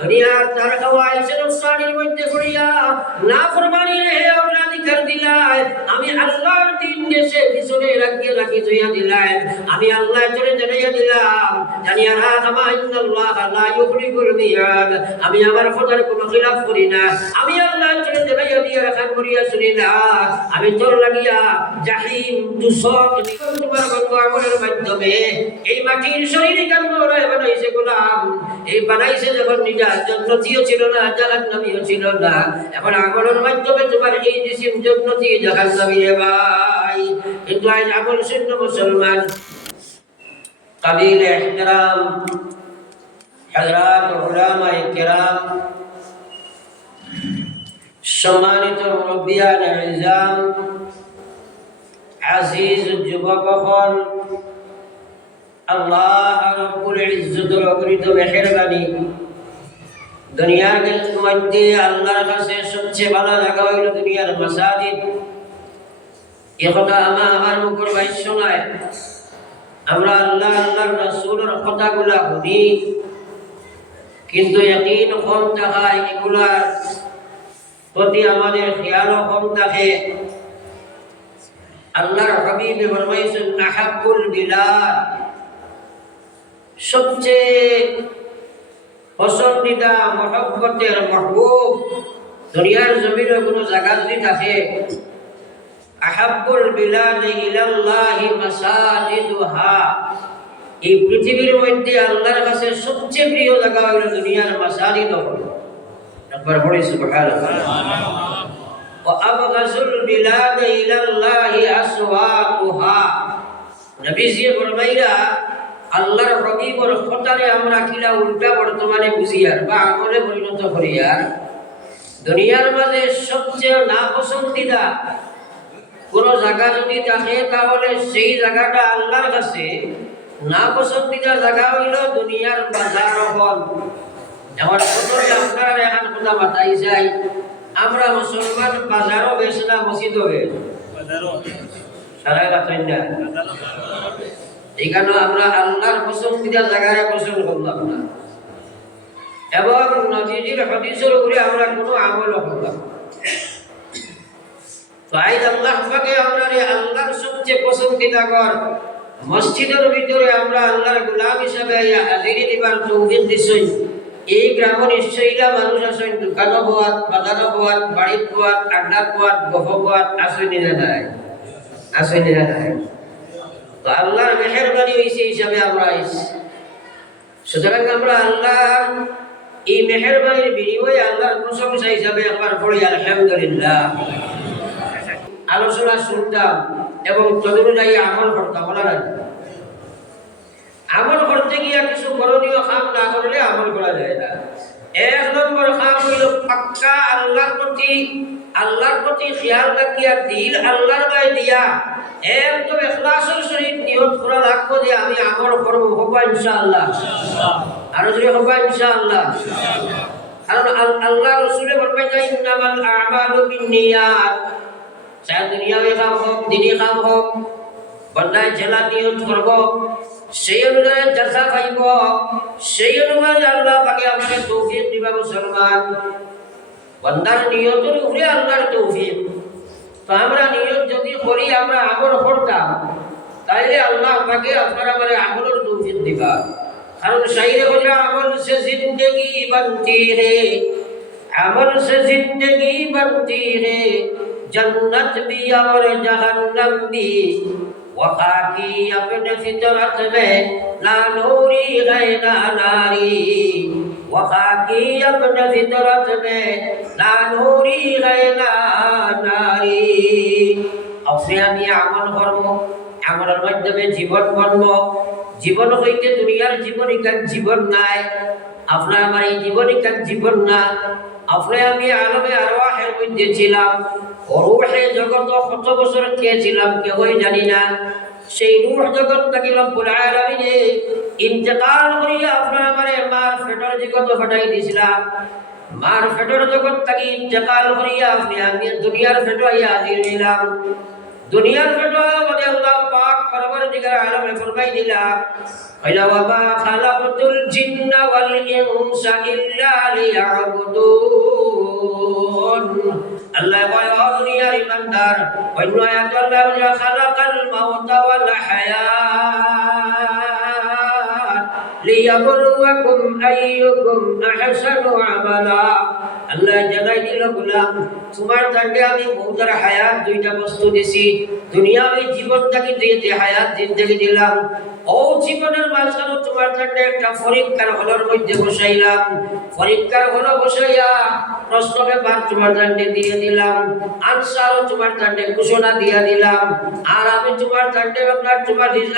দুনিয়ার তার খাওয়াইছে নফসানির মধ্যে পড়িয়া নাফরমানির হে অগ্রাধিকার দিলাই, আমি আল্লাহর দিন দেশে পিছনে রাখি ধুইয়া দিলাই, আমি আল্লাহ চলে জানাইয়া দিলাম জানিয়া রাখ আমা ইন্নাল্লাহ লা ইউখলিফুল মিয়াদ, আমি আমার খোদার কোনো খিলাফ করি না। আমি আল্লাহ চলে জানাইয়া দিয়া রাখান করিয়া শুনিলা, আমি তোর লাগিয়া জাহিম দুসক তোমার গঙ্গ আমলের মাধ্যমে এই মাটির শরীরে কান বানাইছে গোলাম, এই বানাইছে যখন নিজের জন্নতিও ছিল না, জাহান্নামীও ছিল না, এখন আমলের মাধ্যমে তোমার এই জিসিম জন্নতি জাহান্নামী রে ভাই। কিন্তু আজ আমল শূন্য মুসলমান। কাবিল ইহতিরাম হযরত উলামায়ে কিরাম, সম্মানিত মুরব্বিয়ান ইজাম, আজিজ যুবকগণ, আল্লাহ রাব্বুল ইজ্জতের অগণিত মেহেরবানি, দুনিয়ার মধ্যে আল্লাহর কাছে সবচেয়ে ভালো জায়গা হইল দুনিয়ার মাসাজিদ। এ কথা আমার মুখের ভাষ্য নয়, আমরা আল্লাহর রাসূলের কথাগুলা শুনি, কিন্তু ইয়াকিন কম থাকায় এগুলার প্রতি আমাদের খেয়ালও কম থাকে। আল্লাহর হাবিব ফরমাইছেন আহাব্বুল বিলাদ, সবচেয়ে পছন্দিদা মহব্বতের মাহবুব দুনিয়ার জমিনে কোনো জায়গা যদি থাকে, আহাব্বুল বিলাদ ইলাল্লাহি মাসাজিদুহা, এই পৃথিবীর মধ্যে আল্লাহর কাছে সবচেয়ে প্রিয় জায়গা হলো দুনিয়ার মাসাজিদ। একবার পড়ি সুবহানাল্লাহ। ওয়া আবগাজুল বিলাদ ইলাল্লাহি আসওয়াকুহা, নবীজি ফরমাইরা আল্লাহর হাবিবের কথারে আমরা কিলা উল্টা বর্তমানে বুঝিয়ার বা আমলে পরিণত করিয়ার, দুনিয়ার মাঝে সবচেয়ে নাপসন্দিদা কোন জায়গা যদি থাকে তাহলে সেই জায়গাটা আল্লাহর কাছে নাপসন্দিদা জায়গা হইল দুনিয়ার বাজার হল। এমন প্রথমে আপনারা এখন কথা মাথায় যাই, আমরা মুসলমান বাজারও বেশ না মসজিদও বেশ, সারা গাছেন না, এখানে আমরা আল্লাহর পছন্দিদা জায়গায় পছন্দ করলাম না, এবং নবীজির হাদিসের উপরে আমরা কোনো আমল করলাম। তো আজ আল্লাহ পাকে আমরা আল্লাহর সবচেয়ে পছন্দিদা ঘর মসজিদের ভিতরে আমরা আল্লাহর গোলাম হিসাবে হাজিরি দিবার তৌফিক দিছেন। এই গ্রাম নিশ্চয়ইলা মানুষ আছেন, দোকানও বোয়াত, বাজারও বোয়াত, বাড়ির বোয়াত, আড্ডার বোয়াত, গফ বোয়াত, আসেনি না নাই, আসেনি না নাই। তো আল্লাহর মেহেরবানি হয়েছে হিসাবে আমরা আইছি। সুতরাং আমরা আল্লাহর এই মেহেরবানির বিনিময়ে আল্লাহর প্রশংসা হিসাবে একবার পড়ি আলহামদুলিল্লাহ। আলোচনা শুনতাম এবং তদনুযায়ী আমল করতাম, বলা নাই। আমল করতে গিয়া কিছু করণীয় কাম না করলে আমল করা যায় না। এক নম্বর কাম হইল পাক্কা আল্লাহর প্রতি খেয়াল রাখিয়া দিল আল্লাহর গায়ে দিয়া একদম ইখলাসের সহিত নিয়ত করা রাখবো যে আমি আমল করবো, হবা ইনশাআল্লাহ, আরো যদি হবা ইনশাআল্লাহ। কারণ আল্লাহ রাসূলে ফরমাইছেন ইন্নামাল আমালু বিন্নিয়াত, চাহে দুনিয়াবি কাম হোক দিনী কাম হোক, বান্দায় জেলা নিয়ত করব, সেই অনুযায়ী জাযা পাইব, সেই অনুযায়ী আল্লাহ পাকে আমাকে তৌফিক দিবা। মুসলমান বান্দার নিয়তের উপরে আল্লাহর তৌফিক। তো আমরা নিয়ত যদি করি, আমরা আমল করতাম, তাইলে আল্লাহ পাকে আপনারা আমাদের আমলের তৌফিক দিবা। কারণ শাইরে বলে আমল সে জিন্দগি बनती है, আমল সে জিন্দগি बनती है, जन्नत भी और जहन्नम भी, वफा की अपने फितरत में ना नूरी है ना नारी, वफा की अपने फितरत में ना नूरी है ना नारी। अपने আমি আমল করব, আমলের মাধ্যমে জীবন গড়ব। জীবন হইতে দুনিয়ার জীবন একান জীবন নাই, আপনার আমার এই জীবন একান জীবন না। আপনি আমি আলমে আরওয়াহের মধ্যে ছিলাম, রূহে জগৎ কত বছর খেয়েছিলাম কেউই জানি না। সেই রূহ জগৎ থেকে রব্বুল আলামিন ইন্তেকাল করিয়া আপনার আমার মার পেটের জগৎ ফাটাই দিয়েছিলাম। মার পেটের জগৎ থেকে ইন্তেকাল করিয়া আপনি আমি দুনিয়ার পেটে হাজির হইলাম। দুনিয়ার পেটওয়ালা বলে আল্লাহ পাক পরবর্তীকার আলমে ফরমাই দিলা কইলা ওয়া মা খালাকতুল জিন্না ওয়াল ইনসা ইল্লা লিয়াবুদুন। আল্লাহ কয় ও দুনিয়ার ইমানদার, অন্য আয়াতে আল্লাহ বলে খালাকাল মাউতা ওয়াল হায়াত লিয়াবলুয়াকুম আইয়ুকুম আহসানু আমালা। আল্লাহ জানাই দিল গোলাম, তোমার কাছে আমি মৌতার হায়াত দুইটা বস্তু দিছি। দুনিয়াবি জীবনটাকে দিয়ে হায়াত জিন্দেগি দিলাম। ও জীবনের মাঝখানে তোমার কাছে একটা পরীক্ষার হলের মধ্যে বসাইলাম। পরীক্ষার হল বসাইয়া প্রশ্ন পেপার তোমার কাছে দিয়ে দিলাম, আনসারও তোমার কাছে ঘোষণা দিয়ে দিলাম। আর আমি তোমার কাছে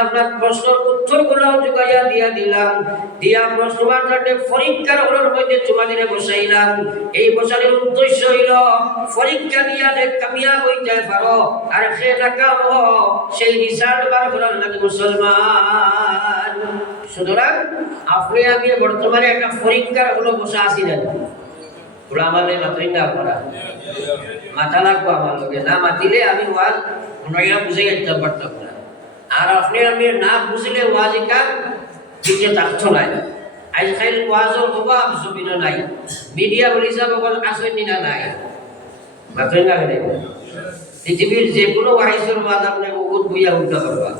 আপনার প্রশ্নের উত্তরগুলো যোগাইয়া দিয়ে দিলাম। দিয়া তোমার কাছে পরীক্ষার হলের মধ্যে তোমাদের বসাইলাম। এই বসানোর উদ্দেশ্য হইল পরীক্ষা দিয়া যে কামিয়াব হইতে পারো, আর সে নাকাম সেই রিসাল্ট বার করার লাগে মুসলমান। সুতরাং আপনি আমি বর্তমানে একটা পরীক্ষার হলো বসা আসিলেন। ওরা আমার মাত্রই না করা মাথা লাগবো আমার লোকে, না মাতিলে আমি ওয়াজ নয়া বুঝে যেতে পারতাম না। আর আপনি আমি না বুঝলে ওয়াজিকা দিতে থাকতো নাই। আজকাল ওয়াজের অভাব জমিন নাই, মিডিয়া বলি যাব আসেনি না নাই মাত্রই না গেলে পৃথিবীর যে কোনো ওয়াইজের ওয়াজ আপনি বহুত বইয়া উল্টা করবা,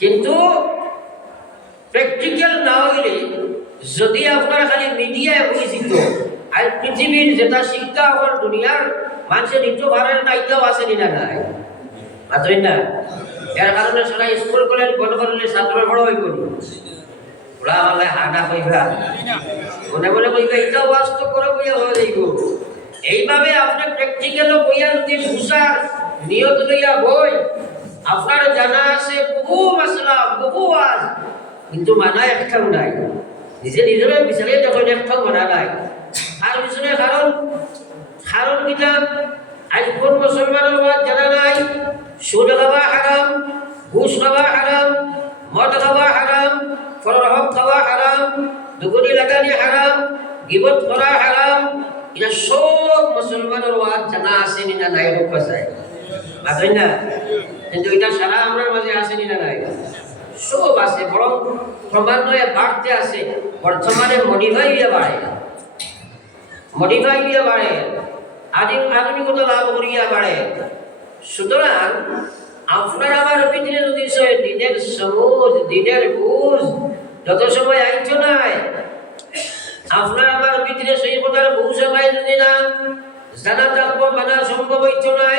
কিন্তু প্র্যাকটিক্যাল না হইলে যদি আপনার খালি মিডিয়ায় পরিচিত আর পৃথিবীর যেটা শিক্ষা আমার দুনিয়ার মানুষের নিত্য ভাড়ার নাইটাও আসেনি না নাই মাত্রই না। এর কারণে সারা স্কুল কলেজ বন্ধ করলে ছাত্র বড় হয়ে পড়ি ওরা আমাকে হাঁটা কইবা মনে মনে কইবা এটাও বাস্তব করে বইয়া হয়ে যাইব। এইভাবে আপনি প্র্যাকটিক্যাল বইয়া যদি বুঝার নিয়ত লইয়া বই, আপনার জানা আছে বহু মাসলা বহু ওয়াজ, কিন্তু মানা একটাও নাই। নিজে নিজের বিচারে দেখুন একটাও মানা নাই। আর পিছনে কারণ কিটা আজ কোন মুসলমানের ওয়াজ জানা নাই। সুদ খাওয়া হারাম, ঘুষ খাওয়া হারাম, মদ খাওয়া হারাম, ফরহক খাওয়া হারাম, দুগুনি লাগানি হারাম, গিবত করা হারাম। এটা সব মুসলমানের ওয়াজ জানা আসেনি না নাই রূপ যায় মাত্রই না, কিন্তু এটা সারা আমরা মাঝে আসেনি না নাই সব আছে, বরং ক্রমান্বয়ে বাড়তে আছে। বর্তমানে মডিফাই হইয়া বাড়ে, আধুনিকতা লাভ করিয়া বাড়ে। সুতরাং আপনার আমার ভিতরে যদি দিনের সমুজ দিনের বুঝ যত সময় আইছো নাই, আপনার আমার ভিতরে সেই কথার বহু সময় যদি না জানা থাকবো, মানা সম্ভব হইছো নাই,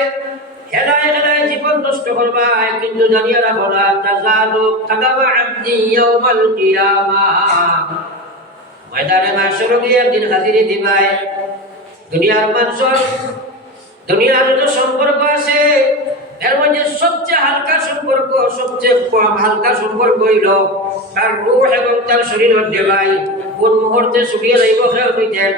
হেলায় জীবন নষ্ট করবা। কিন্তু জানিয়া রাখো না তাজালু কাদামা আবদি ইয়াউমাল কিয়ামাহ, ময়দানে মাশর গিয়ে একদিন হাজিরি দিবাই। দুনিয়ার মানুষের দুনিয়ার যে সম্পর্ক আছে এর মধ্যে সবচেয়ে হালকা সম্পর্ক হইল তার রূহ এবং তার শরীর হচ্ছে ভাই। কোন মুহূর্তে শুকিয়ে যাইব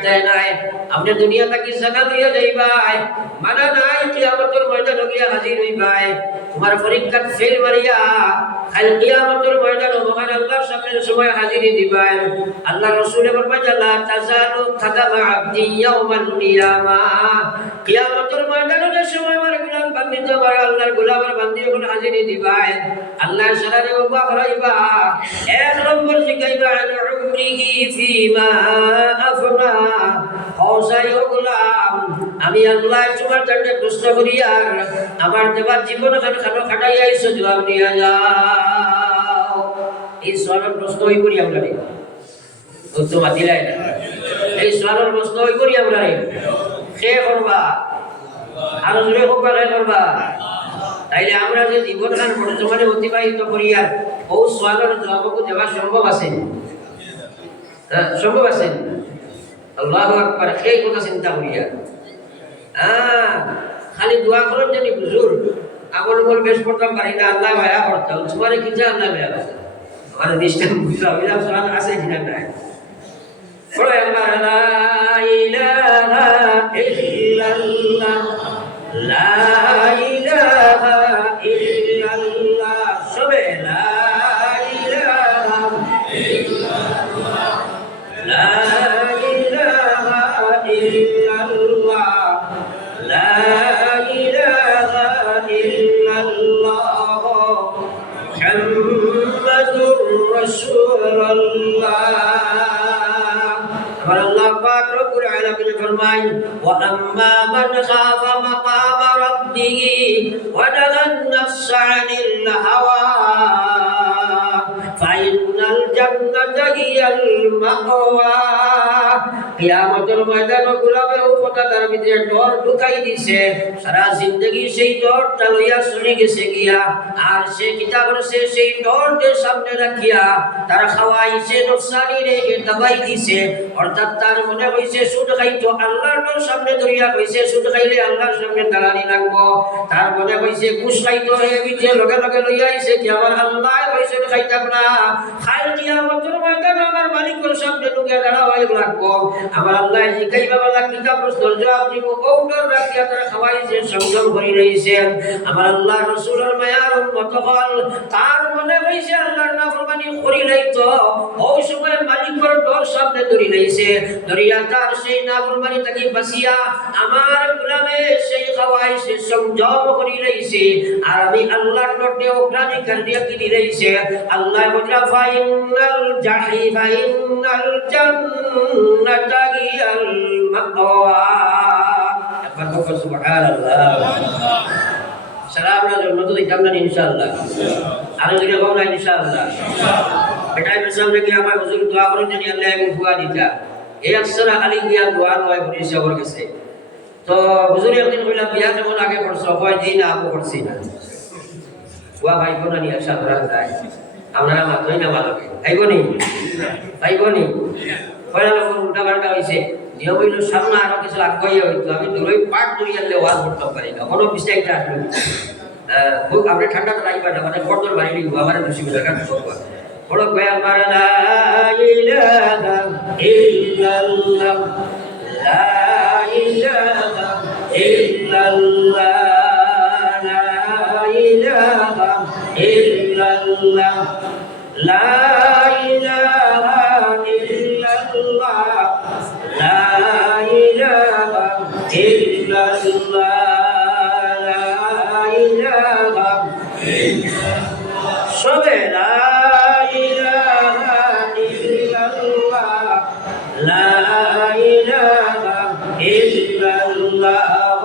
যায় নাই। আপনি দুনিয়া থাকি জানা দিয়ে যাইবাই, মানা নাই কিয়ামতের ময়দানে গিয়া হাজির হইবাই। তোমার পরীক্ষা ফেল মারিয়া কাল কিয়ামতের ময়দানে মহান আল্লাহর সামনে সময় হাজিরি দিবাই। আল্লাহ রাসূল ফরমায় লা তাজালু কাদামা আবদি ইয়াউমাল কিয়ামাহ, কিয়ামতের ময়দানে সময় আমার গোলাম বান্দি তোমার আল্লাহর গোলামের বান্দি যখন হাজিরি দিবাই, আল্লাহর সামনে ওবা করাইবা। এক নম্বর জিগাইবা আন উমরিহি ফিমা আফনা, হওসাই ও গোলাম আমি আল্লাহ তোমার কাছে প্রশ্ন করি, আর আমার দেবার জীবন খাটাই আইছো জবাব দিয়া যাও। এই সওয়ালের প্রশ্ন হই করি আমরা রে তো মাতিলাই না, এই সওয়ালের প্রশ্ন হই করি আমরা রে কে করবা আর জোরে হোক কে করবা। তাইলে আমরা যে জীবনখান বর্তমানে অতিবাহিত করি আর ও সওয়ালের জবাবকে দেওয়া সম্ভব আছে? সম্ভব আছে? আল্লাহু আকবার। এই কথা চিন্তা করিয়া খালি দোয়া করেন জানি হুজুর আমল বেশ করতাম পারি না, আল্লাহ ভায়া করতাম তোমার কিনা আল্লাহ ভায়া করতাম আমার নিষ্ঠান বুঝলাম আছে কিনা নাই। লা ইলাহা ইল্লাল্লাহ, লা ইলাহা ইল্লাল্লাহ, সবে লা ইলাহা ইল্লাল্লাহ, লা ইলাহা ইল্লাল্লাহ, লা ইলাহা আল্লাহ পাক রব্বুল আলামিন ফরমায় ওয়া আম্মা মান খাফা মাকামা রাব্বিহি ওয়া নাহান নাফসা আনিল হাওয়া ফাইনাল জান্নাতা হিয়াল মাওয়া। কিয়ামতের ময়দানে গুলাবে ও কথা তার ভিতরে ডর ঢুকাই দিছে, সারা জিন্দগি সেই ডরটা লইয়া চলে গেছে গিয়া, আর সে কিতাব রসে সেই ডরকে সামনে রাখিয়া তার খাওয়াইছে নফসানি রে দাবাই দিছে। অর্থাৎ তার মনে হইছে সুদ খাইতো, আল্লাহর সামনে ধরিয়া কইছে সুদ খাইলে আল্লাহর সামনে দাঁড়ানি লাগবো। তার মনে হইছে ঘুষ খাইতো, হে বিচে লগে লগে লইয়া আইছে কি আমার আল্লাহ কইছে খাইতাম না, খাইল কিয়ামতের ময়দানে আমার মালিকের সামনে ঢুকে দাঁড়াওয়াই লাগবো। আমার আল্লাহ জিকাইবা বালা কিতাব প্রশ্নের জবাব দিব, ওটার রাখিয়া তারা খাওয়াইছে সংযম করে রইছেন। আমার আল্লাহ রাসূলের মায়ার উম্মত হল, তার মনে হইছে আল্লাহর নাফরমানি করি নাই তো ওই সময় মালিকের ডর সামনে ধরি লইছে, ধরিয়া তার সেই নাফরমানি থেকে বাঁচিয়া আমার গোলামে সেই খাওয়াইছে সংযম করে রইছে। আর আমি আল্লাহর ডরতে ওখানে কান্দিয়া কি দিয়েছে। আল্লাহ বলে ফাইনাল জাহিমা ইন্নাল জান্নাতা হিয়াল মাওয়া। একবার বলো সুবহানাল্লাহ। সালাম আলাইকুম মতো দিতাম না ইনশাআল্লাহ, আরো দিকে কম না ইনশাআল্লাহ। এটাই সামনে কি আমার হুজুর দোয়া করেন জানি আল্লাহ এবং ফুয়া দিতা এই আসসালাম আলাইকুম ইয়া দোয়া নয় করেছে আমার কাছে। তো হুজুর একদিন কইলা বিয়া কেমন আগে করছো, কয় দিন আবু করছি না। ফুয়া ভাই কোন নিয়ে আসা ধরা যায়, আপনারা মাত্রই না ভালো ভাইবনি ভাইবনি কয়লা লোক উল্টা পাল্টা হয়েছে। নিয়ম হইল সামনে আরো কিছু আগাইয়া হইতো, আমি দূরই পাট ধরিয়া আনলে ওয়াজ করতে পারি না, কোনো বিস্তারিত আসবে আপনি ঠান্ডা তো লাগবে না, মানে পর্দর বাড়ি লিখবো আমার বেশি বেশি কাজ করবো বড় গয়া মারা লা ইলাহা ইল্লাল্লাহ লা ইলাহা ইল্লাল্লাহ লা ইলাহা ইল্লাল্লাহ লা ইলাহা ইল্লাল্লাহ লা ইলাহা ইল্লাল্লাহ লা ইলাহা সবে লা ইলাহা ইল্লাল্লাহ লা ইলাহা ইল্লাল্লাহ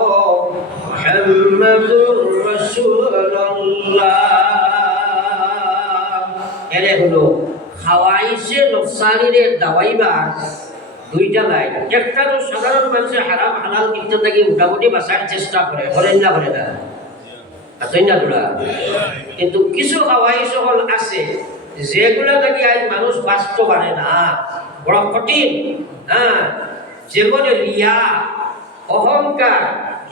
মুহাম্মাদুর রাসূলুল্লাহ। এরে হলো খাওয়াইছে নফসানিরে দাওয়াইবার দুইটা লাইন। একটা তো সাধারণ মানুষের হারাম হালাল দিকটা থেকে মোটামুটি বাঁচার চেষ্টা করে, করেন না করে না আছেন না তোরা, কিন্তু কিছু খাওয়াই সকল আছে যেগুলা থেকে আজ মানুষ বাঁচতে পারে না, বড় কঠিন। হ্যাঁ, যেমন রিয়া, অহংকার,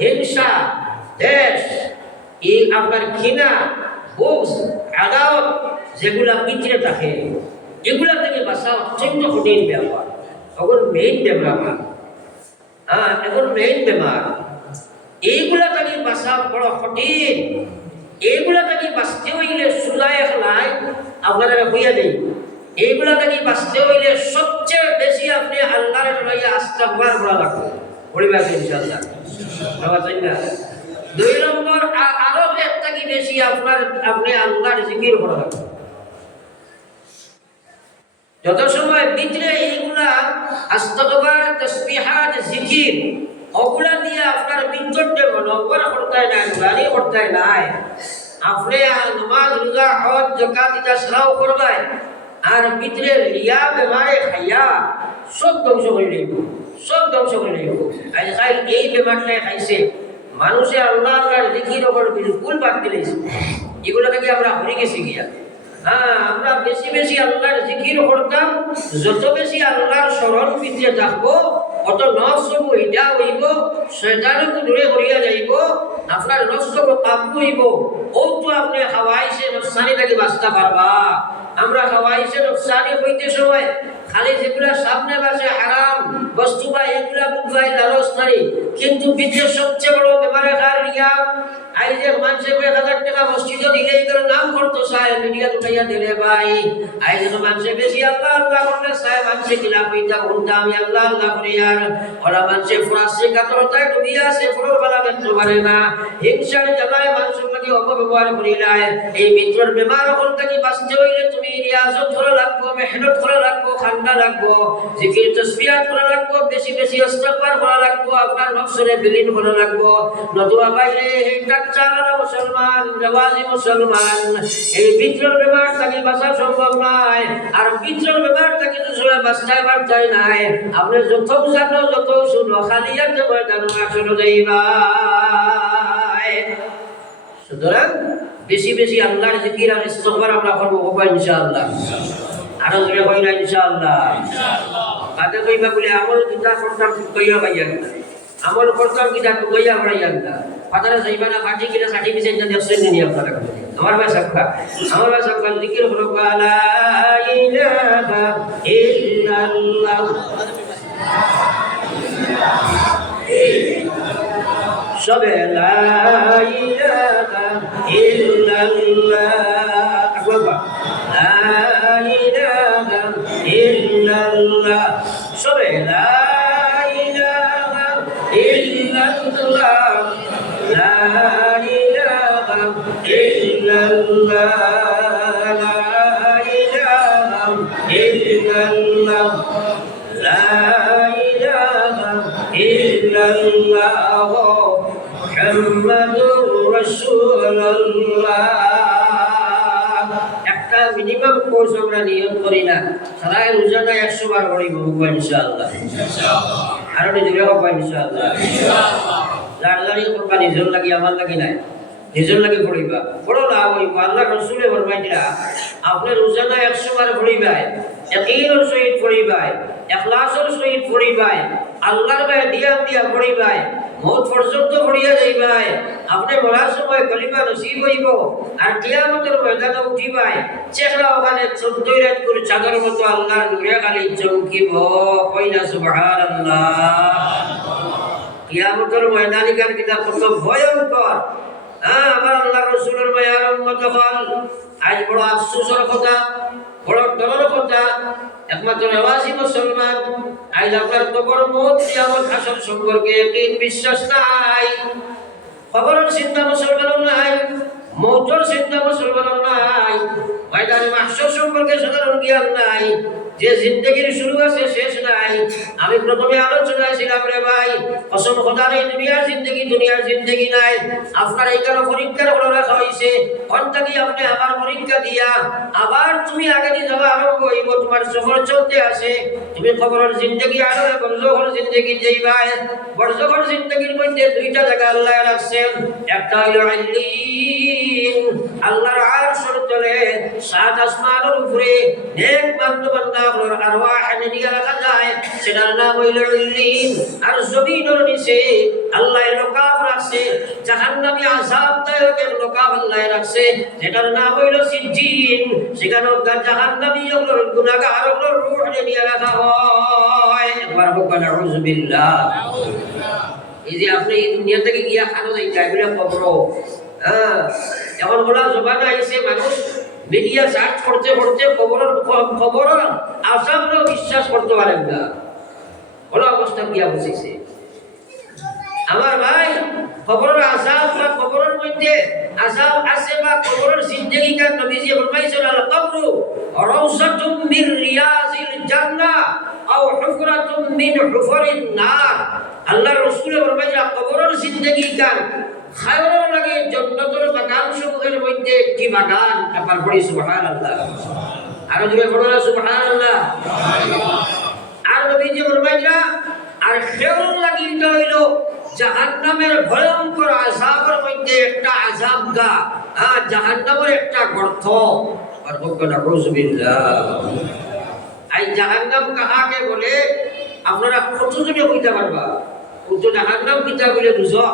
হিংসা, দেশ, এই আপনার ঘৃণা, বুঝ, আদালত যেগুলা পিছড়ে থাকে, এগুলা থেকে বাঁচা অত্যন্ত কঠিন ব্যাপার। এখন মেইন বেমার, হ্যাঁ এখন মেইন বেমার, এইগুলা থেকে বাঁচা বড় কঠিন। এইগুলা থেকে বাঁচতে হইলে সুলাই খেলায় আপনারা হইয়া দেই, এইগুলা থেকে বাঁচতে হইলে সবচেয়ে বেশি আপনি আল্লাহর লইয়া আস্তাগফার করা লাগবে, পরিবার ইনশাআল্লাহ। দুই নম্বর আরো একটা কি বেশি আপনি আল্লাহর জিকির করা লাগবে। যত সময় ভিতরে এইগুলা আস্তাগফার, তাসবিহাত, জিকির ওগুলা দিয়ে আপনার ভিতরটা মনোবর করতে নাই, গালি করতে নাই, আপনি নামাজ, রোজা, হজ, যাকাত এটা সারাও করবেন, আর ভিতরে রিয়া বেমারে খাইয়া সব ধ্বংস করে লইব, সব ধ্বংস করে লইব। আজকাল এই বেমারটাই খাইছে মানুষে আল্লাহর জিকির ওপর বিলকুল বাদ দিলেছে। এগুলো থেকে আমরা হরে গেছি গিয়া। হ্যাঁ, আমরা বেশি বেশি আল্লাহর জিকির করতাম, যত বেশি আল্লাহর স্মরণ ভিতরে থাকবো অত নফস হিদা হইব, শয়তানকে দূরে হরিয়া যাইব, আপনার নফসকে কাবু হইব। ও তো আপনি খাওয়াইছে নফসানি থেকে বাঁচতে পারবা। আমরা খাওয়াইছে নফসানি হইতে সময় খালি যেগুলা সামনে বাসে হারাম বস্তু বা এগুলা বুঝাই লালস না পারি, কিন্তু বিদ্যুৎ সবচেয়ে বড় বেমারে খার রিয়া। আই যে মানুষে 1000 টাকা মসজিদে দিলেই করে নাম করতো চায়, মিডিয়া উঠাইয়া দিলে ভাই। আই যে মানুষে বেশি আল্লাহ আল্লাহ করতে চায়, মানুষে কিনা কইতা বলতা আমি আল্লাহ আল্লাহ করি, আর ওরা মানুষে ফরাসি কাতরতায় ডুবিয়া আছে, ফরবেলা দেখতে পারে না। হিংসার জ্বালায় মানুষের লাগে অপব্যবহার করিলায়। এই ভিতরের বেমার হল থেকে বাঁচতে হইলে তুমি রিয়াজত করা লাগবো, মেহনত করা লাগবো, খান্ডা লাগবো, জিকির তাসবিহাত করা লাগবো, বেশি বেশি ইস্তিগফার করা লাগবো, আপনার নফসরে বিলীন করা লাগবো। নতুবা বাইরে এই টাকচারা মুসলমান, নওয়াজি মুসলমান, এই ভিতরের বেমার থেকে বাঁচা সম্ভব নয়। আর ভিতরের বেমার থেকে দুসরে বাঁচতে পারতাই নাই। আপনি যত জানো যত শুনো, খালি একটা ময়দান আসলে যাইবা। সুতরাং বেশি বেশি আল্লাহর জিকির আর ইস্তিগফার আমরা করবো ইনশাআল্লাহ। আরো জোরে কই না ইনশাআল্লাহ। কাতে কইবা বলে আমল কিতা করতাম কইয়া ভাইয়া, আমল করতাম কিতা কইয়া ভাইয়া না। ফাদারে যাইবা না কাটি কিনা সার্টিফিকেট না দেখছেন নি আপনারা। আমার ভাই সাবকা জিকির হলো লা ইলাহা ইল্লাল্লাহ, সবে লা ইলাহা ইল্লাল্লাহ, লা ইলাহা ইল্লাল্লাহ, সবে লা ইলাহা ইল্লাল্লাহ, লা ইলাহা ইল্লাল্লাহ, লা ইলাহা ইল্লাল্লাহ, লা ইলাহা ইল্লাল্লাহ মুহাম্মাদুর রাসূলুল্লাহ। একটা মিনিমাম কোর্স আমরা নিয়ত করি না, সারা রোজানা 100 বার পড়িব ইনশাআল্লাহ। আর নিজে হোক ইনশাআল্লাহ। লাড়লাড়ি করবা নিজের লাগি, আমার লাগি নাই, নিজের লাগি পড়িবা। বড় লাভ হইব। আল্লাহ রাসূলে ফরমাইছিলা আপনি রোজানা 100 বার পড়িবাই, ইয়াকিনের সহিত পড়িবাই, ইখলাসের সহিত পড়িবাই, আল্লাহর গায়ে দিয়া পড়িবাই, মওত পর্যন্ত পড়িয়া যাইবাই। আপনি মরার সময় কলিমা নসিব হইব, আর কিয়ামতের ময়দানে উঠিবাই। চেহারা ওখানে 14 রাত করে চাদর মতো আল্লাহর নূরে খালি চমকিব। কইনা সুবহানাল্লাহ। কিয়ামতের ময়দানে কার কিতাব কত ভয়ঙ্কর। আমার আল্লাহ রাসূলের মায়ার উম্মত হল। আজ বড় আফসোসের কথা, বড় ডরের কথা, একমাত্র নওয়াজি মুসলমান আজ আপনার কবর, মওত, কিয়ামত, হাসর সম্পর্কে ইয়াকিন বিশ্বাস নাই। কবরের চিন্তা মুসলমানের নাই, মওতের চিন্তা মুসলমানের নাই, ময়দানে মাহশর সম্পর্কে সাধারণ জ্ঞান নাই। যে জিন্দেগির শুরু আছে শেষ নাই। আমি প্রথমে আলোচনা ছিলাম রে ভাই, কসম খোদার এই দুনিয়ার জিন্দেগি নাই। আপনার এইখানে পরীক্ষার হলো রাখা হয়েছে, অন্তকি আপনি আবার পরীক্ষা দিয়া আবার তুমি আগে দিয়ে যাওয়া আরম্ভ হইব। তোমার সফর চলতে আছে। তুমি কবরের জিন্দেগি আলো বরজখর জিন্দেগি যাইবাই। বরজখর জিন্দেগির মধ্যে দুইটা জায়গা আল্লাহ রাখছেন। একটা হইল আল্লিন, আল্লাহর আরশের তলে, সাত আসমানের উপরে নেক বান্দা আরওয়াহ নিয়ে রাখা যায়, সেটার নাম হইল আল্লিন। আর জমিনের নিচে আল্লাহ লোকাফ রাখছে, জাহান্নামী আযাবদায়ক এক লোকাফ আল্লাহ রাখছে, যেটার নাম হইল সিজ্জিন। সেখানে জাহান্নামী ওগুলোর গুনাহগার ওগুলোর রূহ নিয়ে রাখা হয়। একবার বলবেন আউযু বিল্লাহ। এই যে আপনি এই দুনিয়া থেকে গিয়া খানো যাইতে এগুলা কবর। এখন বলা জবান আইছে, মানুষ মিডিয়া সার্চ করতে করতে খবর আসামও বিশ্বাস করতে পারেন না। বড় অবস্থা গিয়া বসেছে আমার ভাই। খবরের আসাম বা খবরের মধ্যে আসাম আছে বা খবরের জিন্দেগি কার নবীজি ফরমাইছেন, আল কবরু রাউসাতুম মির রিয়াজিল জান্নাহ আও হুফরাতুম মিন হুফরিন নার। আল্লাহর রাসূল ফরমাইছেন খবরের জিন্দেগি কার খায়রের লাগে জান্নাতের বাগান সমূহের মধ্যে একটি বাগান। আবার পড়ি সুবহানাল্লাহ। আর জোরে পড়ো সুবহানাল্লাহ। আর নবীজি ফরমাইছেন আর খেউর লাগি হইল জাহান্নামের ভয়ঙ্কর আযাবের মধ্যে একটা আযাব গা, জাহান্নামের একটা গর্ত। আর বলবেন আউযু বিল্লাহ। এই জাহান্নাম কাহাকে বলে আপনারা কতজনে কইতে পারবা? তো জাহান্নাম কিতা বলে বুঝো?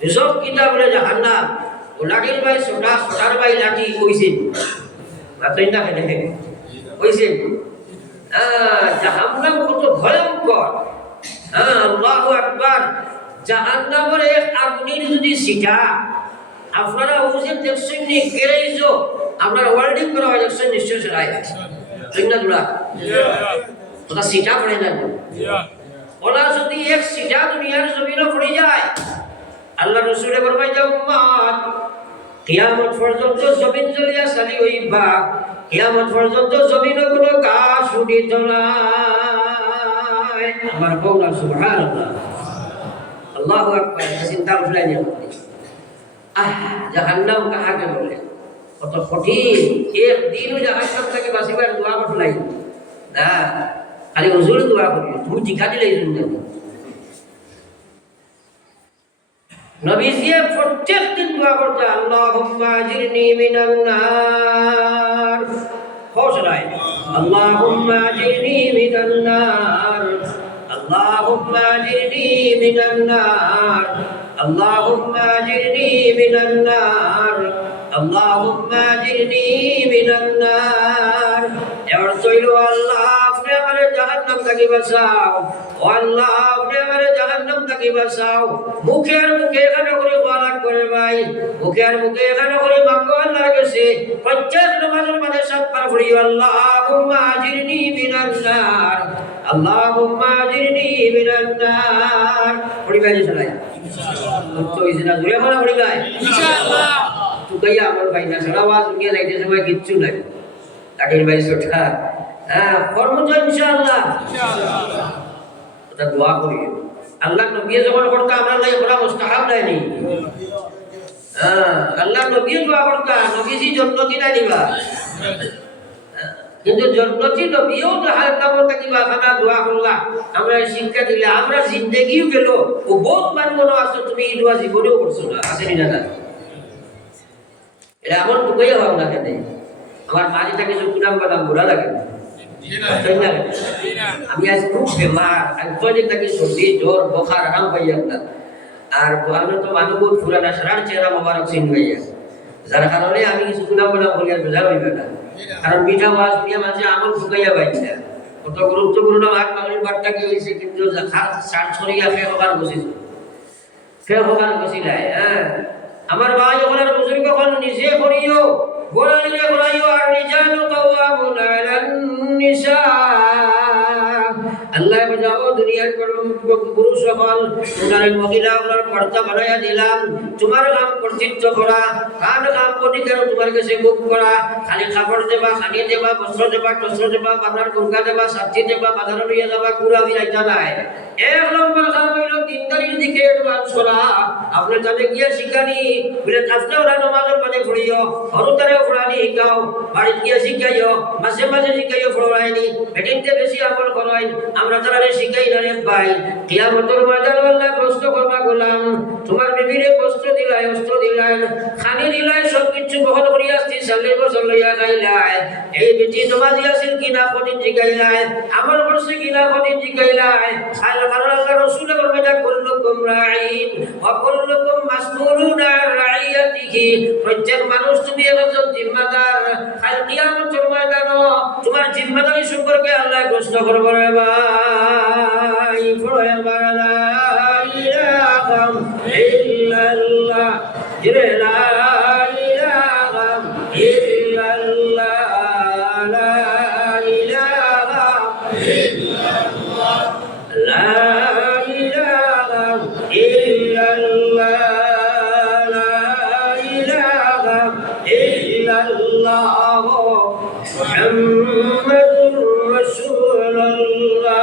বুঝো কিতা বলে জাহান্নাম? ও লাঠির ভাই সোটার ভাই লাঠি কইছেন মাতই না কেন কইছেন? জাহান্নাম কত ভয়ঙ্কর। হ্যাঁ, আল্লাহু আকবার। জাহান্নামের এক আগুনের যদি সিটা আপনারা ওজে দেখছেন নি গ্যারেজ আপনারা ওয়েল্ডিং করা হয় দেখছেন নিশ্চয় সেটাই না দুলা ওটা সিটা পড়ে না ওলা যদি এক সিটা দুনিয়ার জমিনে পড়ে যায় আল্লাহ রাসূল ফরমায় যে উম্মত কিয়ামত পর্যন্ত জমিন জ্বলিয়া সালি হইবা কিয়ামত পর্যন্ত জমিনে কোনো গাছ উঠিত না আমার কওলা সুবহানাল্লাহ আল্লাহু আকবার চিন্তা উঠলাই নিয়ে জাহান্নাম কাহাকে বলে কত কঠিন একদিনও জাহান্নাম থেকে বাঁচিবার দোয়া করলাই না খালি হুজুর দোয়া করি তুমি টিকা দিলেই শুনতে নবীজি প্রত্যেক দিন দোয়া করতে আল্লাহুম্মা আজিরনি মিনান নার হোসরাই আল্লাহুম্মা আজিরনি মিনান নার আল্লাহুম্মা আজিরনি মিনান নার আল্লাহুম্মা আজিরনি মিনান নার আল্লাহুম্মা আজিরনি মিনান নার এবার চইলো আল্লাহ আপনি আমারে জাহান্নাম থেকে বাঁচাও ও আল্লাহ আপনি আমারে জাহান্নাম থেকে বাঁচাও মুখের মুখে এখানে করে ওয়ালাদ করে ভাই মুখের মুখে এখানে করে মাগো আল্লাহর কাছে প্রত্যেক নামাজের মাঝে সাতবার পড়ি আল্লাহুম্মা আজিরনি মিনান নার আল্লাহুম্মা আজিরনি মিনান নার পড়ি ভাই চলাই ইনশাআল্লাহ তো ইজনা জুড়ে বলা পড়ি ভাই ইনশাআল্লাহ তো কইয়া আমার ভাই না সারা ওয়াজ দুনিয়া লাইতে সময় কিচ্ছু নাই কাটির ভাই সোঠা হ্যাঁ কর্ম তো ইনশাআল্লাহ এটা দোয়া করি আল্লাহ নবী যখন করতে আমরা লাই করা মুস্তাহাব নাই নি হ্যাঁ আল্লাহ নবী দোয়া করতে নবীজি জান্নাতি না দিবা কিন্তু জান্নাতি নবীও জাহান্নাম থেকে বাঁচানা দোয়া করলা আমরা শিক্ষা দিলে আমরা জিন্দেগিও গেল ও বহুত মানুষ আছে তুমি এই দোয়া জীবনেও করছো না আসেনি না এটা এমন টুকুই হও না কেন আমার মাঝিটা কিছু কুনাম বাদাম ঘোরা লাগে আমি আজ খুব বেমার আন্তর্জাতিক থাকি সর্দি জ্বর বোখার আরাম পাইয়া না আর আমি তো মানুষ বহুত পুরানা সারার চেহারা মোবারক চিন পাইয়া যার কারণে আমি কিছু কুনাম বাদাম বলি আর বোঝা হইবে না কারণ মিঠা ওয়াজ দিয়ে মাঝে আমল ঢুকাইয়া পাইছে কত গুরুত্বপূর্ণ ভাগ মানুষের বার্তা কি হয়েছে কিন্তু সার ছড়িয়া ফের হবার বসিলাই হ্যাঁ আমার ভাই ওখানে বুজুর্গ হল নিজে করিও গোলালিয়ে করাইও আর রিজালু কাওয়ামুন আলান নিসা আল্লাহ বাজাও দুনিয়ার পুরুষ সকল তোমার মহিলা ওনার পর্দা বানাইয়া দিলাম তোমার নাম কর্তৃত্ব করা কার নাম কর্তৃত্ব তোমার কাছে মুখ করা খালি কাপড় দেবা খানি দেবা বস্ত্র দেবা টস্ত্র দেবা আপনার কুঙ্কা দেবা সাথী দেবা বাজার লইয়া যাবা কুড়া বিরাইতা নাই এক নম্বর কাম হইল তিনটারির দিকে অ্যাডভান্স করা আপনি তাদের গিয়া শিখানি বলে আজকে ওরা নামাজের মানে পড়িও হরতারে পড়ানি শিখাও বাড়িতে গিয়া শিখাইও মাঝে মাঝে শিখাইও পড়াইনি বেটিনতে বেশি আমল করাই আমরা তারা শিখাই না রে ভাই কিয়ামতের ময়দান আল্লাহ প্রশ্ন করবা গোলাম তোমার বিবিরে বস্ত্র দিলাই অস্ত্র দিলাই খানি দিলাই সব কিছু বহন করি আসছি 40 বছর লইয়া খাইলাই এই বেটি নামাজ দিয়াছিল কিনা কদিন জিগাইলাই আমল করছে কিনা কদিন জিগাইলাই কারণ আল্লাহ রাসূল ফরমায়া কুল্লুকুম রাঈন ওয়া কুল্লুকুম মাসউলুন আন রাইয়াতিহি প্রত্যেক মানুষ তুমি একজন জিম্মাদার কাল কিয়ামতের ময়দানে তোমার জিম্মাদারি সম্পর্কে আল্লাহ প্রশ্ন করবে রে ভাই ফরমায়া লা ইলাহা ইল্লাল্লাহ লা ইলাহা ইল্লাল্লাহ লা ইলাহা ইল্লাল্লাহ লা মুহাম্মাদুর রাসূলুল্লাহ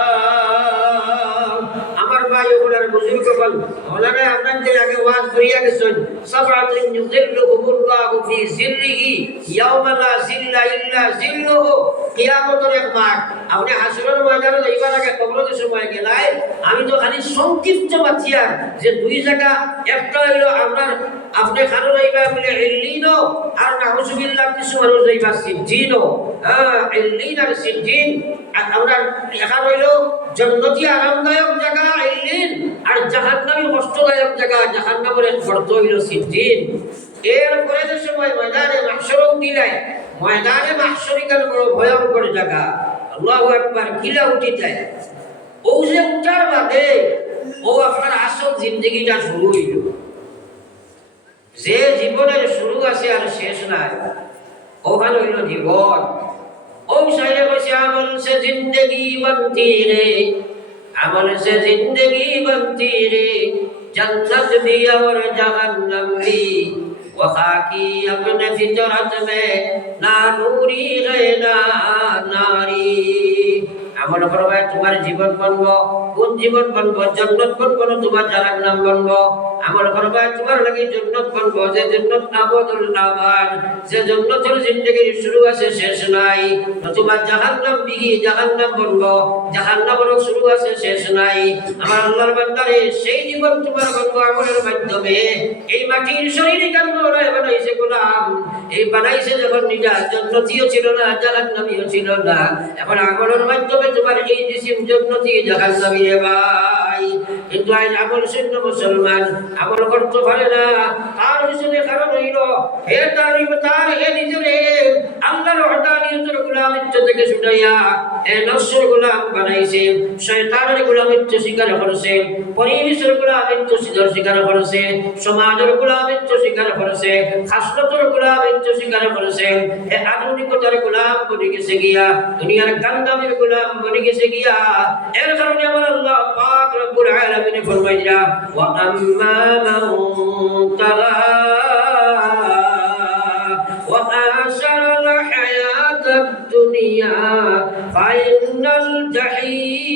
আমার ভাই ওগুলার বুজুর্গ বল ওনারা আপনাদের আগে ওয়াজ করিয়া গেছেন সাবআতুন ইউযিল্লুহুমুল্লাহু ফি জিল্লিহি ইয়াওমা লা জিল্লা ইল্লা জিল্লুহু কিয়ামতের এক মাঠ আপনি হাসরের ময়দানে যাইবার আগে কবরের সময় গেলাই আমি তো খালি সংক্ষিপ্ত বাচ্চা যে দুই জায়গা একটা হইল আপনার আপনি খানো যাইবা বলে ইল্লিন আর নাউজুবিল্লাহ কিছু মানুষ যাইবা সিজ্জিন ইল্লিন আর সিজ্জিন আমরা লেখা রইল জান্নাতি আরামদায়ক জায়গা ইল্লিন আর জাহান্নামী কষ্টদায়ক জায়গা জাহান্নামের এক শর্ত হইল সিজ্জিন এরপরে যে সময় ময়দানে মাহশর দিলাই ময়দানে মাহশরিকার বড় ভয়ঙ্কর জায়গা আল্লাহু আকবার কিলা উঠিতে ও যে উঠার বাদ বাদে ও আপনার আসল জিন্দগিটা শুরু হইল। যে জীবনের শুরু আছে আর শেষ নাই, ওখানে হইল জীবন। ও সাইরে বসে আমল সে জিন্দগি বনতি রে, আমল সে জিন্দগি বনতি রে, जन्नत भी और जहन्नम भी वफा की अपने फितरत में ना नूरी है ना नारी। আমল করবে তোমার জীবন বনব, কোন জীবন বনব? জান্নাত বনব না তোমার জাহান্নাম বনব? আমল করবে তোমার লাগি জান্নাত বনব, যে জান্নাত আবাদুল আবাদ, যে জান্নাতের জিন্দেগির শুরু আছে শেষ নাই। তোমার জাহান্নাম বিহি জাহান্নাম বনব, জাহান্নামের শুরু আছে শেষ নাই। আমার আল্লাহর বান্দারে সেই জীবন তোমার বনব আমলের মাধ্যমে। এই মাটির শরীর কেন বানাইছে গোলাম? এই বানাইছে যখন নিজা জান্নাতীও ছিল না জাহান্নামীও ছিল না, এখন আমলের মাধ্যমে তোমার এই জিসিম জান্নাতি জাহান্নামী রে ভাই। কিন্তু আজ আমল শূন্য মুসলমান, আমল করতে পারে না। তার পিছনে কারণ হইল তার নিজের আল্লাহর ওয়াহদানিয়তের গোলামিত্ব থেকে ছুটাইয়া নফসের গোলাম বানাইছে, শয়তানের গোলামিত্ব স্বীকার করেছে, পরিবেশের গোলামিত্ব স্বীকার করেছে, সমাজের গোলামিত্ব স্বীকার করেছে, খাসলতের গোলামিত্ব স্বীকার করেছে। আধুনিকতার গোলাম বনে গেছে গিয়া, দুনিয়ার গান্দামের গোলাম বনে গেছে গিয়া। এর কারণে আমার আল্লাহ পাক রব্বুল আলামিন ফরমাইয়া, ওয়া আম্মা মান তাগা ওয়া আশারাল হায়াতাদ দুনিয়া ফাইনাল জাহিম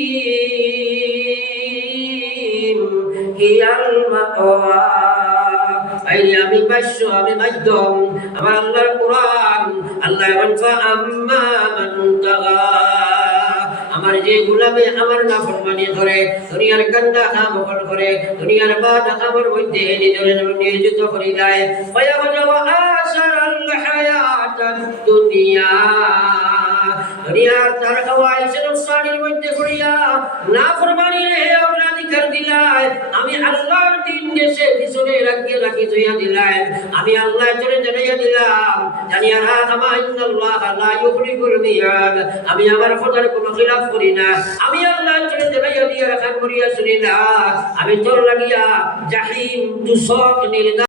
হিয়াল মাওয়া। আমি বাস্য, আমি মাধ্যম, আমার আল্লাহর কোরআন। আল্লাহ বলছে আম্মা মান তাগা, আমার যে গোলামে আমার নাফরমানি করে, দুনিয়ার গান্দা কাম করে, দুনিয়ার বাদ কামের মধ্যে নিজের নিয়োজিত করি যায়, ওয়া আশারাল হায়াতাদ দুনিয়া, দুনিয়ার তার খাওয়াইছেন সানির মধ্যে করিয়া নাফরমানির অগ্রাধিকার দিলাই। আমি আল্লাহর দিন দেশে পিছনে রাখি জয়া দিলাই। আমি আল্লাহ জন্য জানাইয়া দিলাম, জানিয়া রাখ আমা ইন্নাল্লাহ লা ইউখলিফুল মিয়াদ, আমি আমার খোদার কোনো খিলাফ করি না। আমি আল্লাহ জন্য জানাইয়া দিয়া রাখা করিয়া শুনিলা, আমি তোর লাগিয়া জাহিম দুসক নির্ধারণ